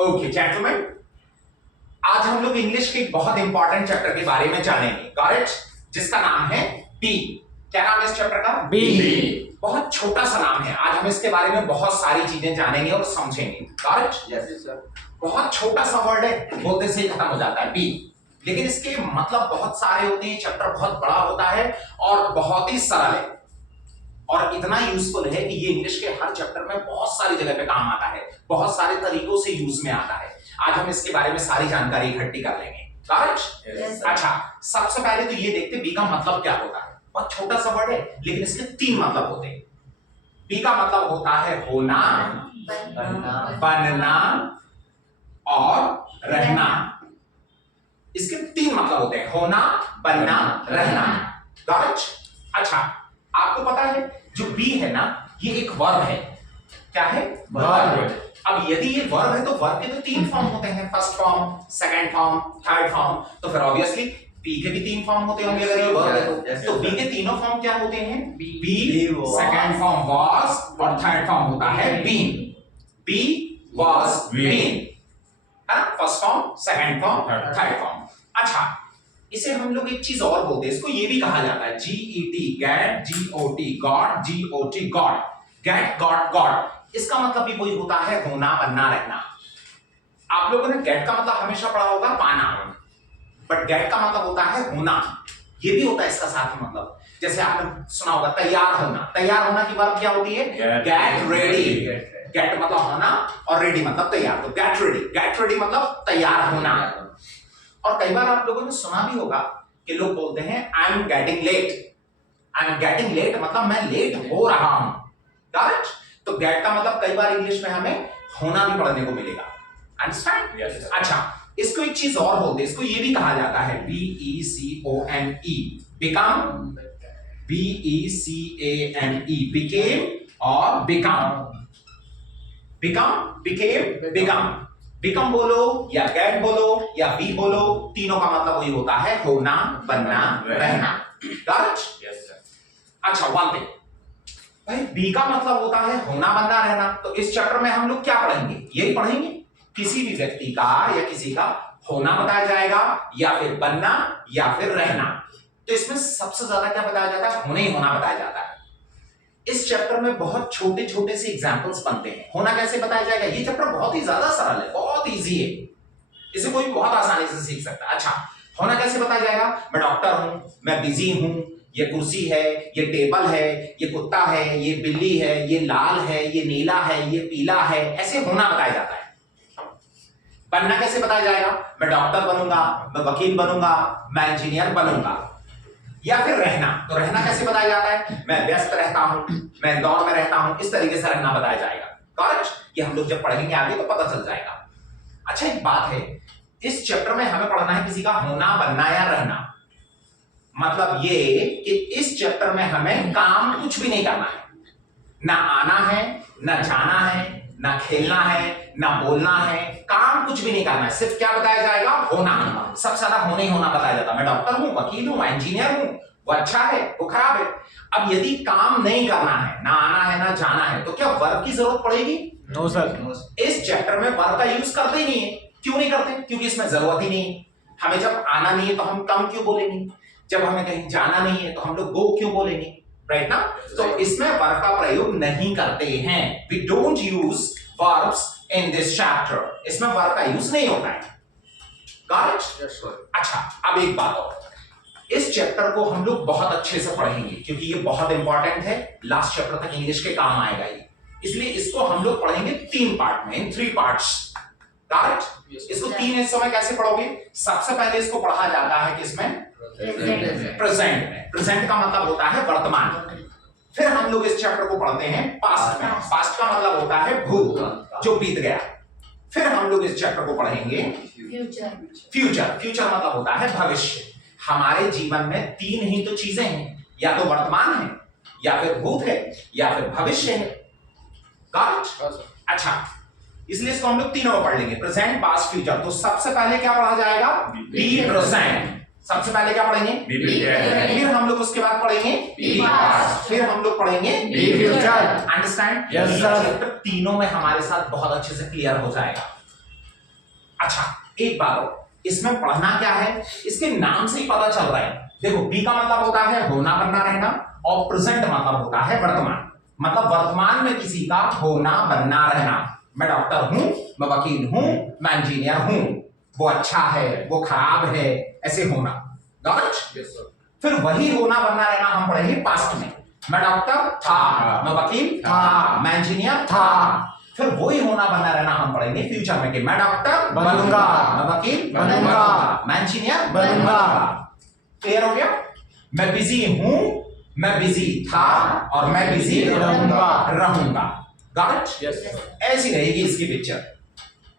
Okay gentleman, आज हम लोग इंग्लिश के एक बहुत इंपॉर्टेंट चैप्टर के बारे में जानेंगे, करेक्ट, जिसका नाम है बी। क्या नाम है इस चैप्टर का? बी। बहुत छोटा सा नाम है। आज हम इसके बारे में बहुत सारी चीजें जानेंगे और समझेंगे, करेक्ट। Yes sir. बहुत छोटा सा वर्ड है, बोलते से ही खत्म हो जाता है, बी। लेकिन इसके मतलब बहुत सारे होते हैं। चैप्टर बहुत बड़ा होता है और बहुत ही सरल है और इतना यूजफुल है कि ये इंग्लिश के हर चैप्टर में बहुत सारी जगह पे काम आता है, बहुत सारे तरीकों से यूज में आता है। आज हम इसके बारे में सारी जानकारी इकट्ठी कर लेंगे, करेक्ट। Yes, अच्छा, सबसे पहले तो ये देखते बी का मतलब क्या होता है। बहुत छोटा सा वर्ड है लेकिन इसके तीन मतलब होते हैं। बी का मतलब होता है होना, बनना और रहना। इसके तीन मतलब होते हैं, होना, बनना, रहना, करेक्ट। अच्छा, आपको पता है जो बी है ना, ये एक वर्ब है। क्या है? वर्ब। अब यदि ये वर्ब है तो वर्ब के तो तीन फॉर्म होते हैं, first form, second form, third form. तो फिर ऑब्वियसली बी के भी तीन फॉर्म होते होंगे अगर ये वर्ब है तो बी के तीनों फॉर्म क्या होते हैं? बी, सेकंड फॉर्म वाज और थर्ड फॉर्म होता है been. Be was been, first form, second form, third form. अच्छा, इसे हम लोग एक चीज और बोलते हैं, इसको ये भी कहा जाता है G E T, get, G O T got, G O T got, get, got, got. इसका मतलब भी वही होता है, होना, बनना, रहना। आप लोगों ने गेट का मतलब हमेशा पढ़ा होगा, पाना, बट गेट का मतलब होता है होना। ये भी होता है इसका साथ में मतलब, जैसे आपने सुना होगा तैयार होना। तैयार होना की बात क्या होती है? Get ready. गेट मतलब होना और रेडी मतलब तैयार, तो गेट रेडी। गेट रेडी मतलब तैयार होना। और कई बार आप लोगों ने सुना भी होगा कि लोग बोलते हैं I am getting late. I am getting late मतलब मैं लेट हो रहा हूं, करेक्ट। तो गेट का मतलब कई बार इंग्लिश में हमें होना भी पढ़ने को मिलेगा, अंडरस्टैंड? अच्छा, इसको एक चीज और बोलते हैं, इसको ये भी कहा जाता है BECOME, बिकम, BECAME, बिकेम और become. Become, became, become. Become बोलो या गेट बोलो या बी बोलो, तीनों का मतलब वही होता है, होना, बनना, रहना, करेक्ट। अच्छा, वन थिंग भाई, बी का मतलब होता है होना, बनना, रहना। तो इस चैप्टर में हम लोग क्या पढ़ेंगे? यही पढ़ेंगे, किसी भी व्यक्ति का या किसी का होना बताया जाएगा या फिर बनना या फिर रहना। तो इसमें सबसे ज्यादा क्या बताया जाता है? होने ही होना बताया जाता है। इस चैप्टर में बहुत छोटे छोटे से एग्जाम्पल्स बनते हैं। होना कैसे बताया जाएगा? ये चैप्टर बहुत ही ज्यादा सरल है, बहुत इजी है, इसे कोई बहुत आसानी से सीख सकता है। अच्छा, होना कैसे बताया जाएगा? मैं डॉक्टर हूं, मैं बिजी हूं, ये कुर्सी है, ये टेबल है, ये कुत्ता है, ये बिल्ली है, ये लाल है, ये नीला है, ये पीला है, ऐसे होना बताया जाता है। बनना कैसे बताया जाएगा? मैं डॉक्टर बनूंगा, मैं वकील बनूंगा, मैं इंजीनियर बनूंगा। या फिर रहना, तो रहना कैसे बताया जाता है? मैं व्यस्त रहता हूं, मैं इंदौर में रहता हूं, इस तरीके से रहना बताया जाएगा, करेक्ट। ये हम लोग जब पढ़ेंगे आगे तो पता चल जाएगा। अच्छा, एक बात है, इस चैप्टर में हमें पढ़ना है किसी का होना, बनना या रहना। मतलब ये कि इस चैप्टर में हमें काम कुछ भी नहीं करना है, ना आना है, ना जाना है, ना खेलना है, ना बोलना है, काम कुछ भी नहीं करना है। सिर्फ क्या बताया जाएगा? होना। सबसे ज्यादा होने ही होना बताया जाता है। मैं डॉक्टर हूं, वकील हूं, इंजीनियर हूं, वो अच्छा है, वो खराब है। अब यदि काम नहीं करना है, ना आना है, ना जाना है, तो क्या वर्ब की जरूरत पड़ेगी? No sir. इस चैप्टर में वर्ब का यूज करते ही नहीं है। क्यों नहीं करते? क्योंकि इसमें जरूरत ही नहीं है। हमें जब आना नहीं है तो हम कम क्यों बोलेंगे? जब हमें कहीं जाना नहीं है तो हम लोग गो क्यों बोलेंगे, राइट ना? तो इसमें वर्ब का प्रयोग नहीं करते हैं। We don't use verbs in this chapter। इसमें वर्ब का यूज नहीं होता है, करेक्ट? अच्छा, अब एक बात और, इस चैप्टर को हम लोग बहुत अच्छे से पढ़ेंगे क्योंकि ये बहुत इंपॉर्टेंट है, लास्ट चैप्टर तक इंग्लिश के काम आएगा ये। इसलिए इसको हम लोग पढ़ेंगे 3 पार्ट में, इन 3 पार्ट्स, करेक्ट? इसको 3 हिस्सों में कैसे पढ़ोगे? सबसे पहले इसको पढ़ा जाता है किसमें? प्रेजेंट में। प्रेजेंट का मतलब होता है वर्तमान। फिर हम लोग इस चैप्टर को पढ़ते हैं पास्ट में। पास्ट का मतलब होता है भूत, जो बीत गया। फिर हम लोग इस चैप्टर को पढ़ेंगे फ्यूचर। फ्यूचर मतलब होता है भविष्य। हमारे जीवन में 3 ही तो चीजें हैं, या तो वर्तमान है, या फिर भूत है, या फिर भविष्य है, करेक्ट? अच्छा, इसलिए इसको हम लोग तीनों में पढ़ लेंगे, प्रेजेंट, पास्ट, फ्यूचर। तो सबसे पहले क्या पढ़ा जाएगा? Be present. सबसे पहले क्या पढ़ेंगे? फिर हम लोग उसके बाद पढ़ेंगे बी पास्ट, फिर हम लोग पढ़ेंगे B future. Understand? Yes sir. तीनों में हमारे साथ बहुत अच्छे से क्लियर हो जाएगा। अच्छा एक बात और, इसमें पढ़ना क्या है, इसके नाम से ही पता चल रहा है। देखो बी का मतलब होता है होना बनना रहना, और प्रेजेंट मतलब होता है वर्तमान। मतलब वर्तमान में किसी का होना बनना रहना। मैं डॉक्टर हूं, मैं वकील हूं, मैं इंजीनियर हूं, वो अच्छा है, वो खराब है, ऐसे होना। Got it? फिर वही होना बनना रहना हम पढ़ेंगे पास्ट में। मैं डॉक्टर था, मैं वकील था, मैं इंजीनियर था। फिर वही होना बनना रहना हम पढ़ेंगे फ्यूचर में कि मैं डॉक्टर बनूंगा, मैं वकील बनूंगा, मैं इंजीनियर बनूंगा। क्लियर हो गया? मैं बिजी हूं, मैं बिजी था, और मैं बिजी रहूंगा। Got it? Yes, sir. ऐसी रहेगी इसकी पिक्चर।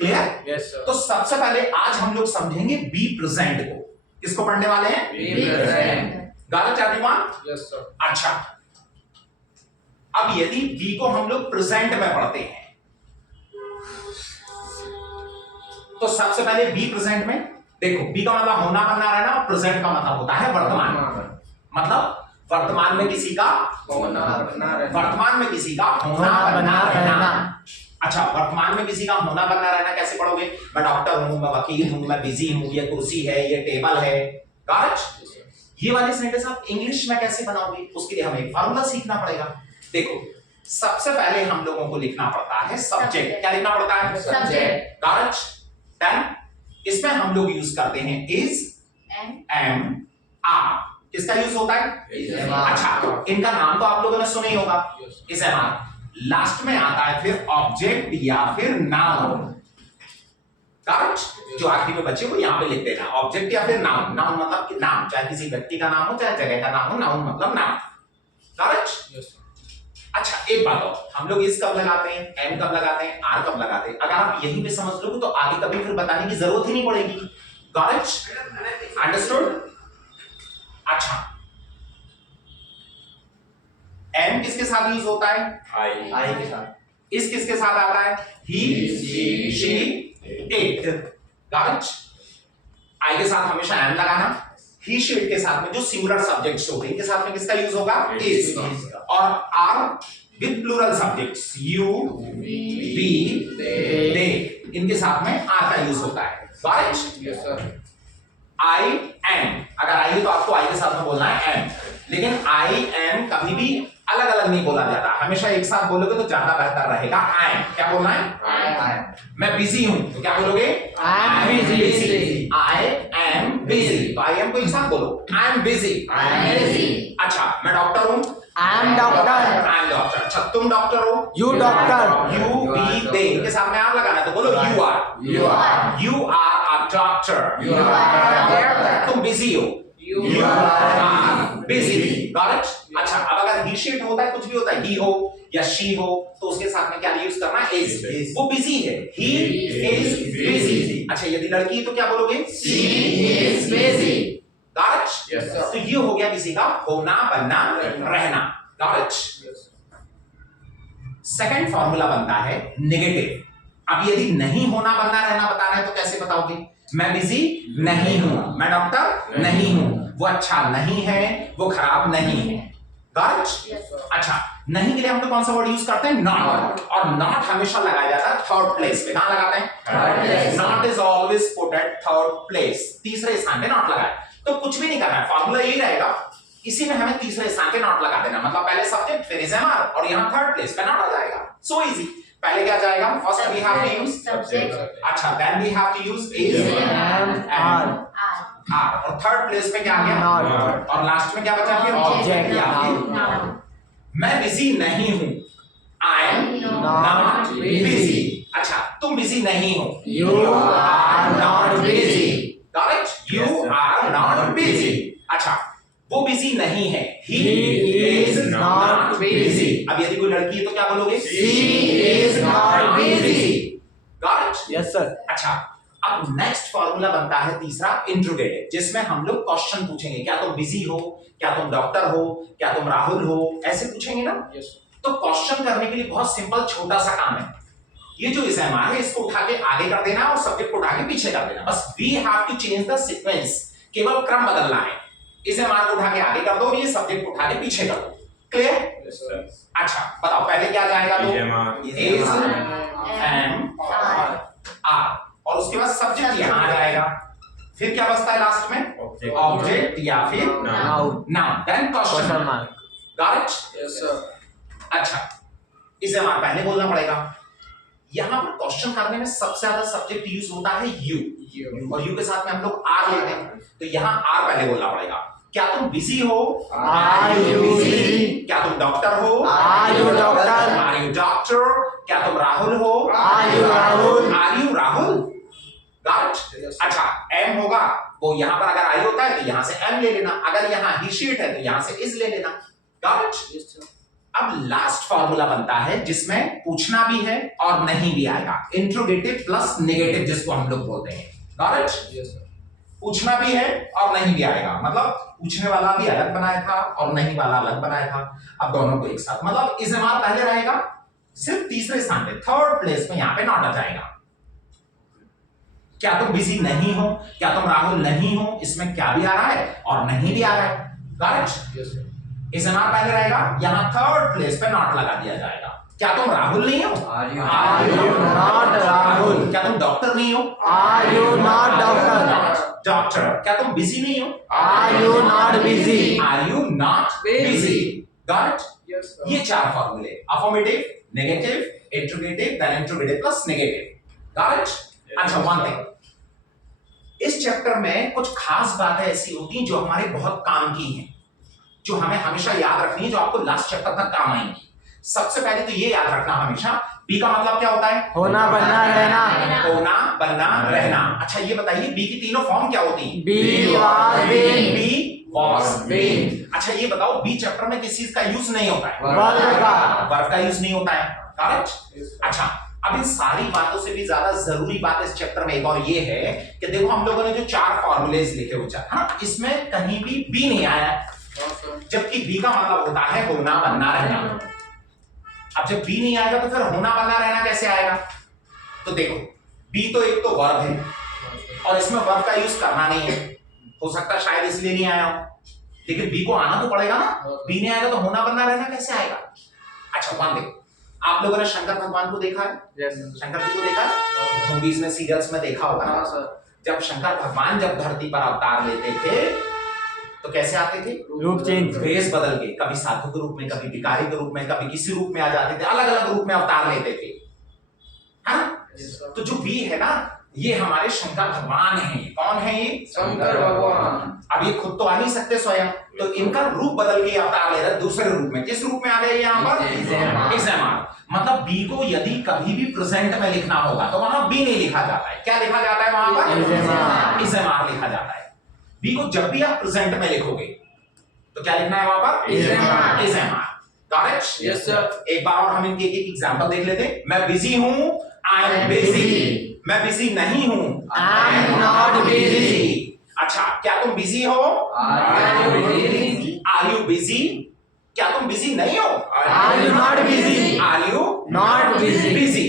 क्लियर? Yes, sir. तो सबसे पहले आज हम लोग समझेंगे बी प्रेजेंट को। किसको पढ़ने वाले हैं? Be present. Got it everyone? Yes, sir. अच्छा, अब यदि बी को हम लोग प्रेजेंट में पढ़ते हैं तो सबसे पहले बी प्रेजेंट में देखो, बी का मतलब होना बनना रहना, और प्रेजेंट का मतलब होता है वर्तमान। मतलब वर्तमान में किसी का वर्तमान में किसी का होना बनना रहना। अच्छा, वर्तमान में किसी का होना बनना रहना कैसे पढ़ोगे? मैं डॉक्टर हूं, मैं वकील हूं, मैं बिजी हूं, ये कुर्सी है, ये टेबल है। Got it? ये वाले सेंटेंस आप इंग्लिश में कैसे बनाओगे? उसके लिए हमें एक फार्मूला सीखना पड़ेगा। देखो, सबसे पहले हम लोगों को लिखना पड़ता है सब्जेक्ट। क्या लिखना पड़ता है? सब्जेक्ट। Got it? देन इसमें हम लोग यूज करते हैं इज, एम, आर। किसका यूज होता है? अच्छा, इनका नाम तो आप लोगों ने सुना ही होगा, इस एम आर। लास्ट में आता है फिर ऑब्जेक्ट या फिर नाउन। Got it? जो आखिरी में बचे वो यहाँ पे लिख देना, ऑब्जेक्ट या फिर नाउन। नाउन मतलब कि नाम, चाहे किसी व्यक्ति का नाम हो, चाहे जगह का नाम हो। नाउन मतलब नाम। Got it? Yes, sir. अच्छा एक बात और, हम लोग इस कब लगाते हैं, एम कब लगाते हैं, आर कब लगाते हैं? अगर आप यहीं पे समझ लोगे तो आगे कभी फिर बताने की जरूरत ही नहीं पड़ेगी। Got it? अंडरस्टूड? अच्छा, एम किसके साथ यूज होता है? I के साथ। इस किसके साथ आता है? He, she, it. Got it? I के साथ हमेशा एम लगाना। ही, शी, इट के साथ में जो सिंगुलर सब्जेक्ट्स होते हैं इनके साथ में किसका यूज होगा? इज। और are with plural subjects, you, we, they, इनके साथ में आर का यूज होता है। Got it? Yes, sir. I am, अगर आई है तो आपको आई के साथ में बोलना है एम, लेकिन आई एम कभी भी अलग अलग नहीं बोला जाता, हमेशा एक साथ बोलोगे तो ज्यादा बेहतर रहेगा। आई एम, क्या बोलना है? मैं बिजी हूं तो क्या बोलोगे? I am busy. I am busy, तो आई एम को एक साथ बोलो, आई एम बिजी। अच्छा, मैं डॉक्टर हूं, I am doctor. I am doctor. अच्छा, तुम डॉक्टर हो, You doctor. You be they के साथ में आर लगाना है तो बोलो you are. You are. You are a doctor. You are a doctor. तुम बिजी हो, You are busy. Got it? अच्छा, अब अगर he she होता है, कुछ भी होता है, he हो या she हो, तो उसके साथ में क्या यूज करना है? is. वो बिजी है, he is busy. अच्छा, यदि लड़की है तो क्या बोलोगे? She is busy. Got it? Yes, sir. तो ये हो गया किसी का होना बनना रहना। Got it? Yes, sir. Second formula बनता है नेगेटिव। अब यदि नहीं होना बनना रहना बताना है तो कैसे बताओगे? मैं बिजी नहीं हूं, मैं डॉक्टर नहीं हूं, वो अच्छा नहीं है, वो खराब नहीं है। Got it? अच्छा, नहीं के लिए हम लोग कौन सा वर्ड यूज करते हैं? नॉट। और नॉट हमेशा लगाया जाता है थर्ड प्लेस पे। कहां लगाते हैं? Third place. Not is always put at third place, तीसरे स्थान पे नॉट लगाए। तो कुछ भी नहीं करना है, फॉर्मूला यही रहेगा, इसी में हमें तीसरे स्थान पे नॉट लगा देना। मतलब पहले सब्जेक्ट, फिर इज एम आर, और यहां थर्ड प्लेस पे नॉट आ जाएगा। So easy. पहले क्या जाएगा? First we have to use subject, अच्छा, then we have to use is And are, are, और थर्ड प्लेस पे क्या आ गया? Not. और लास्ट में क्या बचा? फिर Object या फिर नाउन, मैं बिजी नहीं हूं, आई एम नॉट बिजी। अच्छा, तुम बिजी नहीं हो, You are not busy. Got it? You are not busy. अच्छा, वो बिजी नहीं है, he is not busy. अब यदि कोई लड़की है तो क्या बोलोगे? She is not busy. Got it? Yes, sir. अच्छा, अब नेक्स्ट फॉर्मूला बनता है तीसरा इंट्रोगेटिव, जिसमें हम लोग क्वेश्चन पूछेंगे, क्या तुम बिजी हो, क्या तुम डॉक्टर हो, क्या तुम राहुल हो, ऐसे पूछेंगे ना। Yes, sir. तो क्वेश्चन करने के लिए बहुत सिंपल छोटा सा काम है। ये जो इस एमआर है इसको उठा के आगे कर देना और सब्जेक्ट को उठा के पीछे कर देना, बस we have to change the sequence, केवल क्रम बदलना है। इस एमआर को उठा के आगे कर दो, ये सब्जेक्ट को उठा के पीछे कर दो। क्लियर? Yes, sir. अच्छा, बताओ पहले क्या जाएगा? तो इज एम आर, और उसके बाद सब्जेक्ट फिर क्या बचता है लास्ट में? ऑब्जेक्ट या फिर Noun. Noun, then Question question. mark. Got it? Yes, sir. अच्छा, इसे हमारे पहले बोलना पड़ेगा। यहां पर क्वेश्चन करने में सबसे ज्यादा सब्जेक्ट यूज होता है यू, और यू के साथ में हम लोग आर लेते हैं, तो यहां आर पहले बोलना पड़ेगा। क्या तुम बिजी हो? Are you busy? क्या तुम डॉक्टर हो? Are you doctor? Are you doctor? क्या तुम राहुल हो? Are you Rahul? Are you Rahul? Got it? Yes. अच्छा, एम होगा, वो यहां पर अगर आई होता है तो यहां से एम ले लेना, अगर यहां ही शीट है तो यहां से इज ले लेना। Got it? Yes, sir. अब लास्ट फॉर्मूला बनता है जिसमें पूछना भी है और नहीं भी आएगा, इंट्रोगेटिव प्लस नेगेटिव जिसको हम लोग बोलते हैं। Got it? Yes, sir. पूछना भी है और नहीं भी आएगा, मतलब पूछने वाला भी अलग बनाया था और नहीं वाला अलग बनाया था, अब दोनों को एक साथ, मतलब इस्तेमाल पहले रहेगा, सिर्फ तीसरे स्थान पे, थर्ड प्लेस में यहां पे नॉट आ जाएगा। क्या तुम बिजी नहीं हो? क्या तुम राहुल नहीं हो? इसमें क्या भी आ रहा है और नहीं भी आ रहा है। Got it? Yes, sir. इस्तेमाल पहले रहेगा, यहां थर्ड प्लेस पे नॉट लगा दिया जाएगा। क्या तुम राहुल नहीं हो? Are you not Rahul? क्या तुम डॉक्टर नहीं हो? Are you not doctor? Doctor. क्या तुम बिजी नहीं हो? Are you not busy? Are you not busy? Got it? Yes, sir. ये चार फॉर्मूले, affirmative, negative, interrogative, then interrogative plus negative. Got it? अच्छा, वन थिंग, इस चैप्टर में कुछ खास बातें ऐसी होती हैं जो हमारे बहुत काम की हैं, जो हमें हमेशा याद रखनी है, जो आपको लास्ट चैप्टर तक काम आएंगी। सबसे पहले तो ये याद रखना हमेशा, बी का मतलब क्या होता है? होना बनना रहना। होना बनना रहना। अच्छा, ये बताइए बी की तीनों फॉर्म क्या होती हैं? Be was been. Be was Been. अच्छा, ये बताओ बी चैप्टर में किस चीज का यूज नहीं होता है? वर्ब का। वर्ब का यूज नहीं होता है। करेक्ट? Yes, sir. अच्छा, अब इन सारी बातों से भी ज्यादा जरूरी बात इस चैप्टर में एक और ये है कि देखो हम लोगों ने जो चार फॉर्मूलेज लिखे हुए हैं, इसमें कहीं भी बी नहीं आया है, No, sir. जबकि बी का मतलब होता है होना बनना रहना। अब जब बी नहीं आएगा तो फिर होना बनना रहना कैसे आएगा? तो देखो, बी तो एक तो वर्ब है No, sir. और इसमें वर्ब का यूज करना नहीं है, हो सकता है शायद इसलिए नहीं आया हो, लेकिन बी को आना तो पड़ेगा ना। बी नहीं आएगा तो होना बनना रहना कैसे आएगा? अच्छा, वन देखो, आप लोगों ने शंकर भगवान को देखा है? Yes, sir. शंकर जी को देखा है? मूवीज में, सीरियल्स में देखा होगा हाँ, ना। sir. जब शंकर भगवान जब धरती पर अवतार लेते थे तो कैसे आते थे? रूप चेंज। वेश बदल के, कभी साधु के रूप में, कभी भिखारी के रूप में, कभी किसी रूप में आ जाते थे, अलग अलग रूप में अवतार लेते थे। हाँ? Yes, sir. तो जो बी है ना, ये हमारे शंकर भगवान हैं। कौन है ये? शंकर भगवान। अब ये खुद तो आ नहीं सकते स्वयं, तो इनका रूप बदल के अवतार ले रहे दूसरे रूप में। किस रूप में आ गए यहाँ पर? इज़ेमार। मतलब बी को यदि कभी भी प्रेजेंट में लिखना होगा तो वहां बी नहीं लिखा जाता है। क्या लिखा जाता है वहां पर? इज़ेमार। इज़ेमार लिखा जाता है। बी को जब भी आप प्रेजेंट में लिखोगे तो क्या लिखना है वहां पर? इज़ेमार। इज़ेमार। करेक्ट? Yes, sir. एक बार और हम इनके एक एक एग्जांपल देख लेते हैं। मैं बिजी हूं, आई एम बिजी। मैं बिजी नहीं हूं, I am not busy. अच्छा, क्या तुम बिजी हो? Are you busy? Are you busy? क्या तुम बिजी नहीं हो? Are you not busy? Are you Not busy. Busy?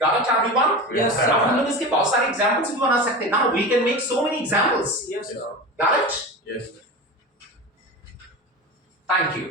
Got it, everyone? Yes, sir. अब हम लोग इसके बहुत सारे एग्जांपल्स भी बना सकते हैं। Now we can make so many examples. Yes, sir. Got it? Yes. Thank you.